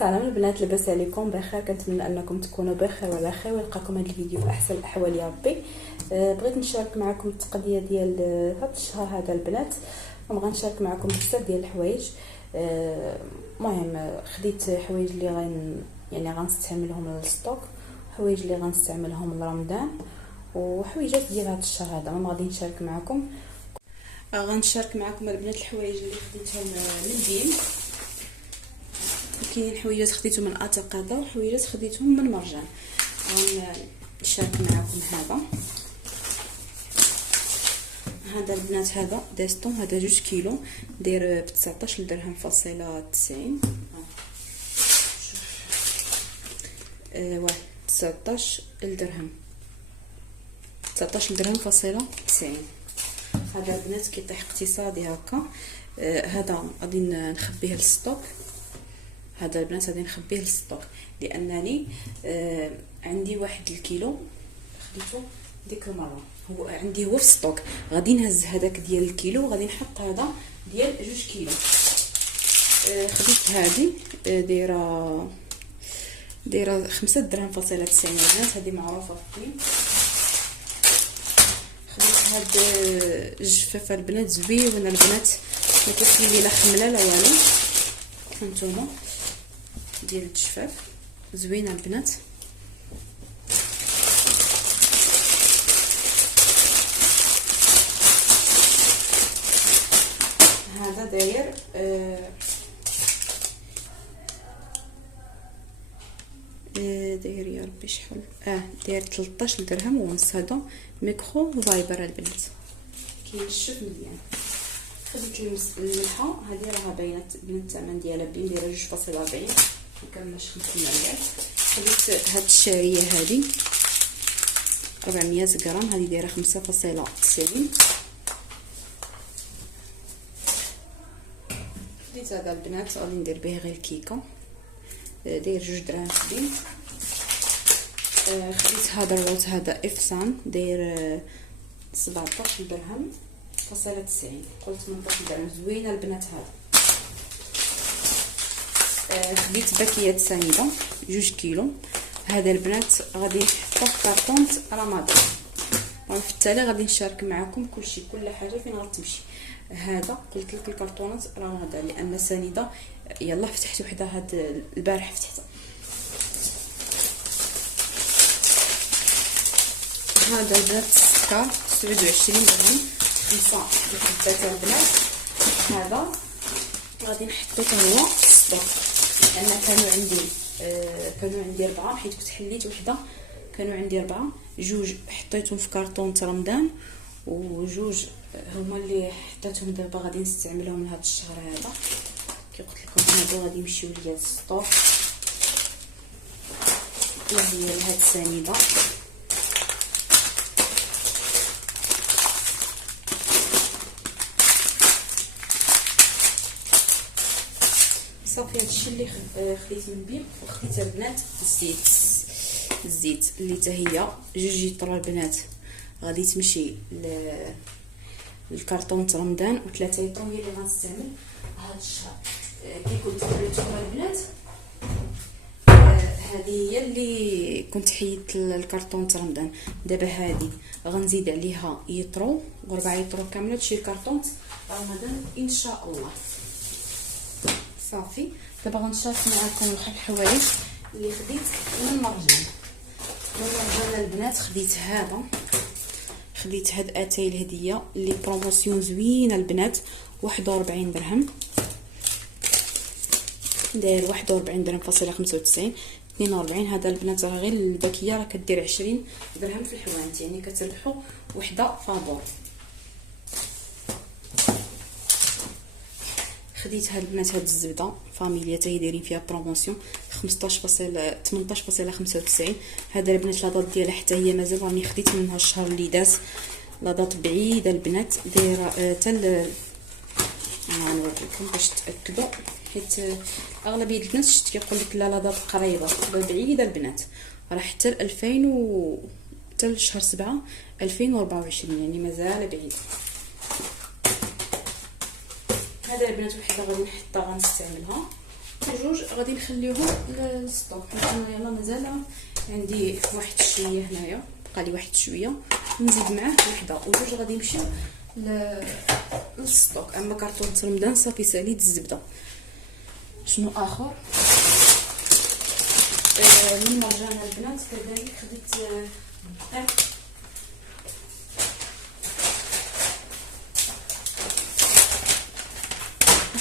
سلام البنات، لاباس عليكم؟ بخير، كنتمنى انكم تكونوا بخير وعلى خير ويلقاكم هذا الفيديو في احسن الاحوال يا ربي. بغيت نشارك معكم التقضيه ديال هذا الشهر هذا البنات، وغنشارك معكم بزاف ديال الحوايج. المهم خديت حوايج اللي غنستعملهم للستوك، حوايج اللي غنستعملهم لرمضان، وحويجات ديال هذا الشهر هذا. غادي نشارك معكم البنات الحوايج اللي خديتهم من ديم. كاينين حويجات خديتهم من اتقاده وحويجات خديتهم من مرجان. غنشارك معكم هذا البنات، هذا ديستون، هذا 2 كيلو، داير ب 19 درهم فاصله 90. 19 درهم، 19 درهم فاصله 90. هذا البنات كيطيح اقتصادي هكا. هذا غادي نخبيه للستوك. هذا البنات غادي نخبيه للستوك لانني عندي 1 الكيلو خديته ديك المره، هو عندي هو في ستوك. غادي نهز هذاك ديال الكيلو وغادي نحط هذا ديال 2 كيلو. خديت هذه دايره 5 درهم فاصله 90 البنات، هذه معروفه في الدين. خديت هاد الجفافه البنات زوينه البنات، ما كيخلي لا خمله لا والو. هانتوما ديال الجفاف زوينه البنات. هذا داير داير يا ربي شحال، داير 13 درهم ونص. هذا ميكرو فايبر البنات، كينشف مزيان. خديت الملحه، هذه راها باينه بين الثمن ديالها، دايره 2.40 مكملش 5 مليار. خديت هاد الشعريه هذه 400 غرام، هذه دايره 5.90. خديت هذا البنات، غادي ندير به غير الكيكه، داير 2 دراهم سبين. خديت هذا الروز، هذا افسان، داير 17 درهم فاصله 90، قلت 18 درهم. زوينه البنات. هذا خديت باكيه سنيده 2 كيلو. هذا البنات غادي نحطو في كارطون رمضان، وفي التالي غادي نشارك معكم كلشي، كل حاجه فين غتمشي. هذا قلت لك الكرتونات رمضان لان سنيده يلا فتحت وحده هاد البارح فتحتها. هذا البنات السكر 27 درهم، 5 حبات البنات. هذا غادي نحطو حتى هو في الصدر لان كانوا عندي 4 حيت كنت حليت وحده، كانوا عندي 4، 2 حطيتهم في كرتون رمضان، و2 هما اللي حطيتهم دابا غادي نستعملهم لهذا الشهر هذا. كي قلت لكم هادو غادي يمشيو ليا للسطور، وهي لهاد السنيده. صافي هادشي اللي خديت من بيع. وخديت البنات الزيت اللي حتى هي 2 لتر البنات، غادي تمشي للكرتون رمضان، و3 لتر هي اللي غنستعمل هذا الشهر. كي كنت حيدتهم البنات، هذه هي اللي كنت حيدت الكرتون رمضان. دابا هذه غنزيد عليها يطرو و4 يطرو كامله تشي كرتون رمضان ان شاء الله. صافي دابا غنشارك معكم الحوايج اللي خديت من مرجان. البنات خديت هاد اتاي الهديه اللي بروموسيون زوينه البنات، 41 درهم، داير 41 درهم فاصله 95 42. هذا البنات راه غير الباكيه راه كدير 20 درهم في الحوانت، يعني كتربحوا وحده فابور. خديت هاد البنات هاد الزبده فاميليا حتى هي دايرين فيها بروموسيون 18.95. هذا البنات لاطات ديالها حتى هي مازال راني خديت منها الشهر اللي داز، لاطات بعيده البنات، دايره حتى نوريكم باش تاكدوا، حيت اغلبيه البنات شفت كيقول لك لا لاطات قريبه، بعيده البنات، راه حتى 2000 حتى شهر 7 2024، يعني مازال بعيد. هذا البنات وحده غادي نحطها غنستعملها، جوج غادي نخليوهم للسطوك، حيت انا يلاه مازال عندي واحد شويه هنايا، بقى لي واحد شويه نزيد معاه وحده وجوج غادي يمشيو للسطوك. اما كارطون رمضان صافي ساليت الزبده. شنو اخر؟ من مرجان البنات كذلك خديت دقيق،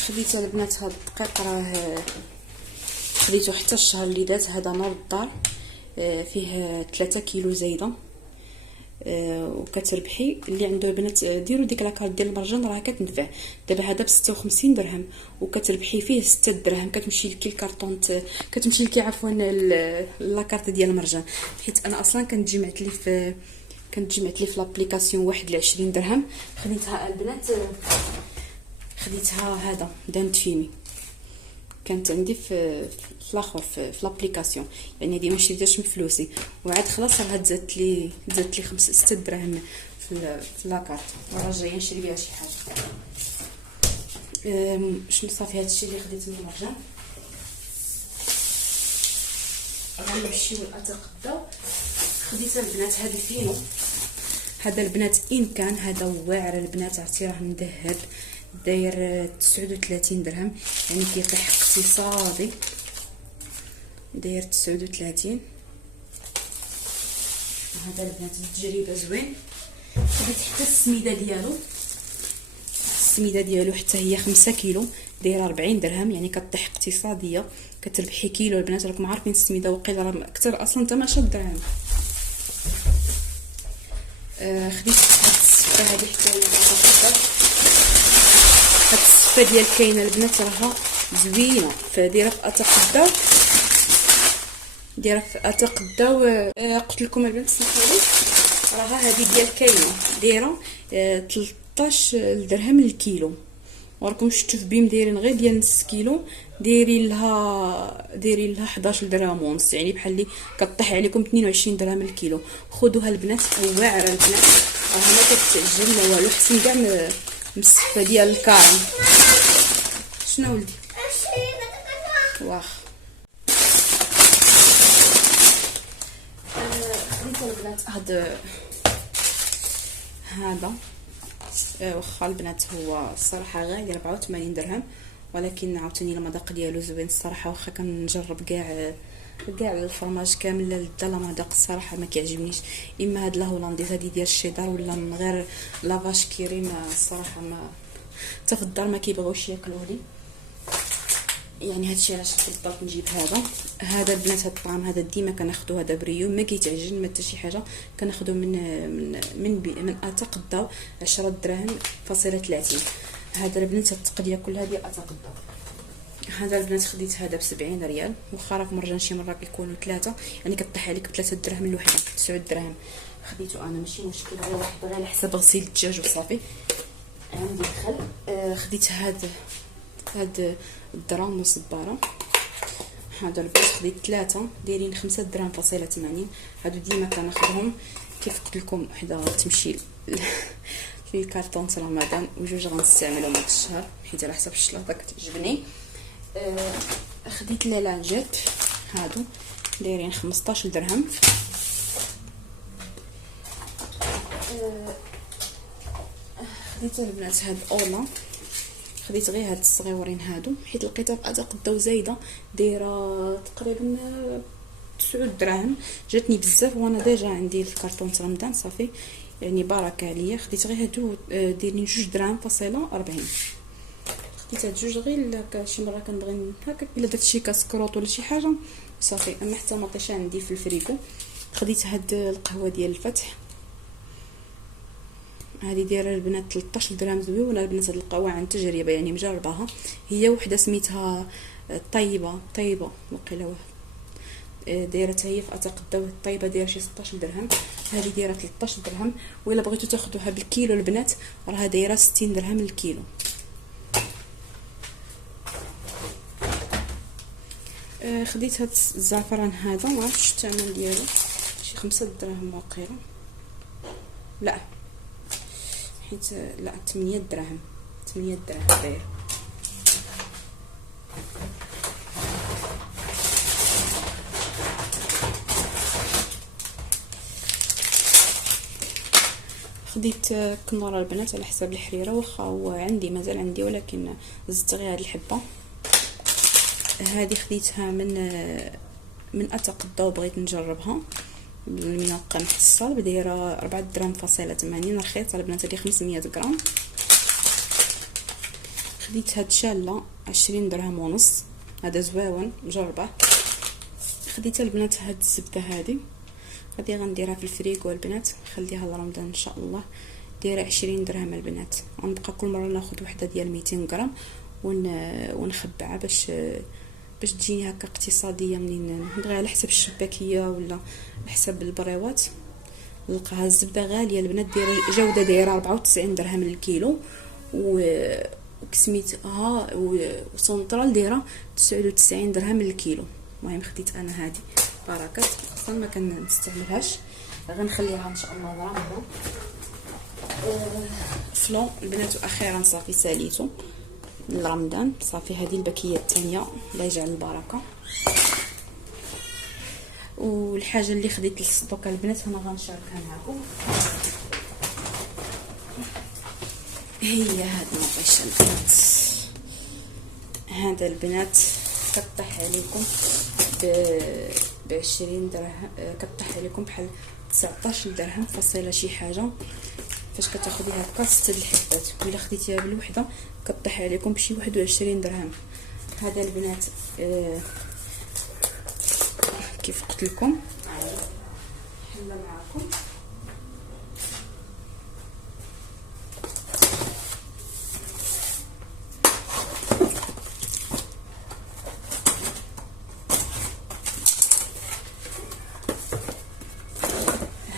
خديت البنات هاد الدقيق راه خديته حتى الشهر اللي داز. هذا نور الدار فيه 3 كيلو زايده، وكتربحي اللي عنده البنات ديروا ديك لاكارت ديال المرجان راه كتنفع. دابا هذا ب 56 درهم وكتربحي فيه 6 دراهم. كتمشي لك الكارطون كتمشي لك عفوا لاكارت ديال المرجان، حيت انا اصلا كنت جمعت لي في لابليكاسيون واحد ل 20 درهم. خديتها البنات، خديتها هذا دانت فيمي، كانت عندي في الاخر في لابليكاسيون، يعني ديما شريتهاش من فلوسي وعاد خلاص راه زادت لي 5 6 دراهم في لاكارت، وراه جايه نشري بها شي حاجه. شنو صافي هادشي اللي خديت من المرجان. غنمشيو لاتقدا. خديت البنات هاد الفينو، هذا البنات ان كان هذا واعر البنات، عرفتي راه مذهب، داير 39 درهم، يعني كيطيح اقتصادي، داير 39. هذا البنات التجربه زوين. خديت حتى السميده ديالو حتى هي 5 كيلو، دايره 40 درهم، يعني كطيح اقتصاديه، كتربحي كيلو البنات. راكم عارفين السميده وقيله راه اكثر اصلا حتى 10 درهم. خديت هاد السفه هذه حتى هي هاد السفه ديال كاينه البنات راها زوينه، فدايره في اتقداو قلت لكم البنات سمحوا راها هذه ديال كاينه دايره 13 درهم الكيلو، وراكم شفتوا في بيم دايرين غير ديال نص كيلو، دايرين لها 11 درهم ونص، يعني بحال اللي كطيح عليكم 22 درهم الكيلو. خذوها البنات واعره البنات، راه ما كتعجل لا والو، حسن كاع من السفه ديال الكارم. شنو ولدي واخ خديت البنات هذا واخا البنات هو الصراحه غالي 84 درهم، ولكن عاوتاني المذاق ديالو زوين الصراحه. واخا كنجرب كاع الفرماج كامل لذة المذاق الصراحه ما كيعجبنيش، اما هاد لا هولنديز هادي ديال الشيدار ولا من غير لافاش كريم الصراحه ما حتى في الدار ما كيبغيوش ياكلوه لي، يعني هادشي علاش فضلت نجيب هذا البنات. هاد الطعام هذا ديما كناخذو، هذا بريو ما كيتعجن ما حتى شي حاجه، كناخذو من اتقدا 10 دراهم فاصله 30. هذا البنات التقديه كلها ديال اتقدا. هذا البنات خديت هذا ب 70 ريال، واخا راه في مرجان شي مره كيكونوا 3، يعني كطيح عليك ب 3 دراهم الوحده، 9 دراهم. خديته انا ماشي مشكل، غير واحد غير على حساب غسيل الدجاج وصافي. عندي الخل، خديت هاد الدراهم وصباره. هذا البوس خديت 3 دايرين 5 دراهم فاصله 80. هادو ديما كناخذهم كيف قلت لكم، وحده تمشي في الكارطون رمضان وجوج غنستعملهم هاد الشهر حيت على حسب الشلاضه كتعجبني. خديت لالانجات هادو دايرين 15 درهم. خديت البنات هاد اولا، خديت غير هاد الصغيورين هادو حيت لقيتها في اتقدا وزايده، دايره تقريبا 9 دراهم. جاتني بزاف وانا ديجا عندي الكارطون رمضان صافي، يعني بركه عليا. خديت غير هادو دايرين 2 دراهم فاصله 40. خديت هاد جوج غير شي مره كنبغي هكا الا درت شي كاسكروط ولا شي حاجه صافي، اما حتى ما طيش عندي في الفريكو. خديت هاد القهوه ديال الفتح، هذه دايره البنات 13 درهم زوينه البنات. هاد القهوه عن تجربه يعني مجرباها، هي وحده سميتها طيبه وقيله دايره هي في اتقدا الطيبه دايره شي 16 درهم، هذه دايره 13 درهم. وإلا بغيتو تاخذوها بالكيلو البنات راه دايره 60 درهم الكيلو. خديت هاد الزعفران هذا ما عرفتش الثمن ديالو، شي 5 دراهم وقيله، لا حيت لا 8 دراهم داير. خديت كنوره البنات على حساب الحريره، واخا هو عندي مازال عندي، ولكن زدت غير هاد الحبه. هذه خديتها من اتقدا وبغيت نجربها من نبقى نحصل. دايره 4 درهم فاصله 80 رخيصه البنات. هذه 500 غرام. خديت هاد شاله 20 درهم ونص، هذا زواون مجربه. خديت البنات هاد الزبده هذه غنديرها في الفريكو البنات، نخليها لرمضان ان شاء الله. دايره 20 درهم البنات. غنبقى كل مره ناخذ وحده ديال 200 غرام ونخبعها باش تجيني هكا اقتصاديه. منين نبغي على حسب الشباكيه ولا على حسب البريوات. نلقاها الزبده غاليه البنات، دايره جوده دايره 94 درهم للكيلو، وكسميتها وسونطرال دايره 99 درهم للكيلو. المهم خديت انا هذه بركات، اصلا ما كنستعملهاش، غنخليها ان شاء الله لرمضان. فلون البنات اخيرا صافي ساليتو لرمضان. صافي هذه البكيه الثانيه، الله يجعل البركه. والحاجه اللي خديت للصدوق البنات انا غنشاركها معكم، هي هاد المطيشه البنات. هذا البنات كطيح عليكم ب 20 درهم، كطيح عليكم بحال 19 درهم فاصله شي حاجه. فاش كتاخديها هكا 6 الحبات، ولا خديتيها بالوحده كطيح عليكم بشي 21 درهم. هذا البنات كيف قلت لكم حنا معكم.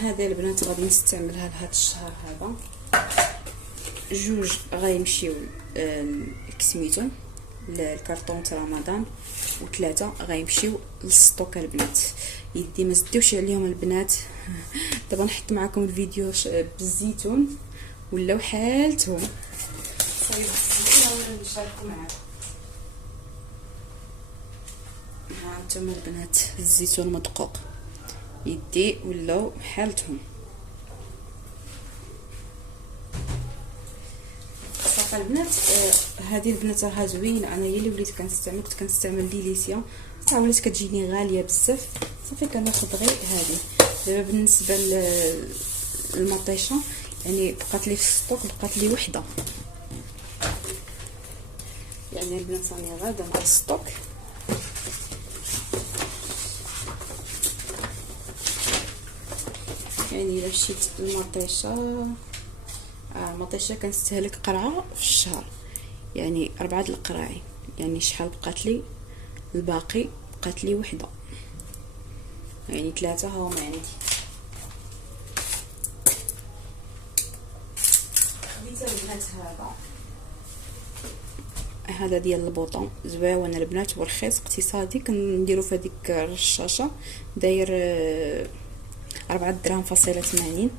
هذا البنات غادي نستعملها لهذا الشهر هذا. جوج غيمشيو لكسميتو الكرطون تاع رمضان، وثلاثه غيمشيو للسطوك البنات. يدي ما زديوش عليهم البنات. دابا نحط معكم الفيديو بالزيتون ولاو حالتهم. صايب الزيتون ولا نشاركو معاكم. ها انتم البنات الزيتون مدقوق، يدي ولاو حالتهم. صافي البنات هذه البنات راها زوينه. انا هي اللي وليت كنستعمل، كنت كنستعمل ليليسيا، صافي ولات كتجيني غاليه بزاف، صافي كناخذ غير هذه. دابا بالنسبه للمطيشه يعني بقات لي في السطوك، بقات لي وحده يعني البنات راني غادا مع السطوك. يعني الا مشيت المطيشه المطيشه كنستهلك قرعه في الشهر، يعني 4 القراعي. يعني شحال بقات لي؟ الباقي بقات لي وحده، يعني 3 هما عندي. خديت البنات هذا ديال البوطون زويون البنات ورخيص اقتصادي. كنديرو في هذيك الرشاشه، داير 4 درهم فاصله 80.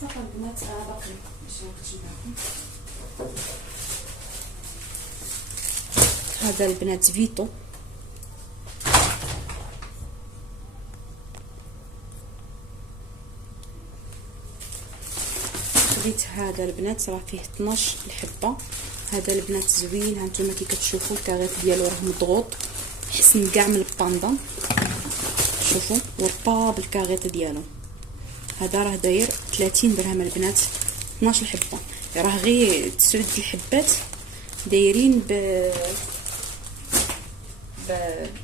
صافي البنات باقي باش نكتب معكم. هذا البنات فيتو، خديت هذا البنات راه فيه 12 الحبه. هذا البنات زوين، ها نتوما كي كتشوفوا الكاغيط ديالو راه مضغوط حسن كاع من الباندا. شوفوا ورطا بالكاغيط ديالو. هذا راه داير 30 درهم البنات، 12 حبه. راه غير 9 الحبات دايرين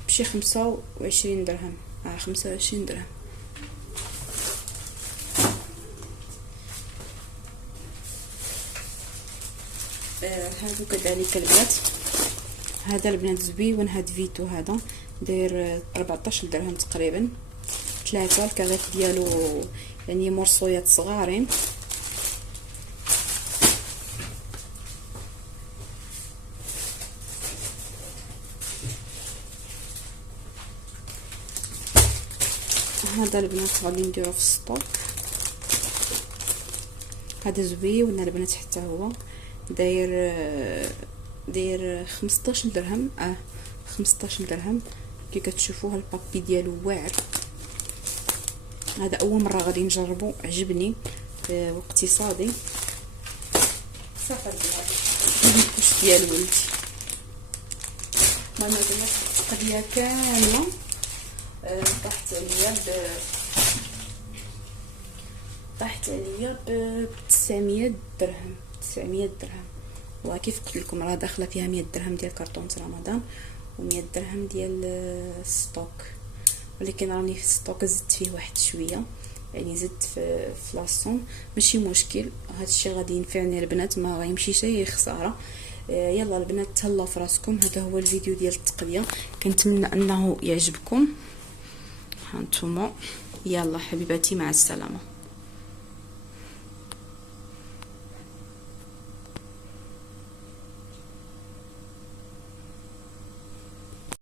بشي 25 درهم. 25 درهم. هادو كذلك البنات. هذا البنات زويون، هاد فيتو هذا داير 14 درهم تقريبا. 3 الكاغيط ديالو يعني مرصويات صغارين. هذا البنات غادي نديرو في السطوك. هذا زويون البنات حتى هو داير 15 درهم. 15 درهم كي كتشوفوه البابي ديالو واعر. هذا اول مره غادي نجربو، عجبني. واقتصادي. صافي الكوش ديال ولدي. المهم هاد القضيه كامله طاحت عليا ب 900 درهم. 900 درهم. وكيف قلت لكم راه داخله فيها 100 درهم ديال كرتونه رمضان و100 درهم ديال الستوك، ولكن راني في الستوك زدت فيه واحد شويه، يعني زدت في لاصون. ماشي مشكل، هادشي غادي ينفعني البنات، ما غيمشيش اي خساره. يلا البنات تهلاو في راسكم. هذا هو الفيديو ديال التقضيه، كنتمنى انه يعجبكم. هانتوما يلا حبيباتي، مع السلامه.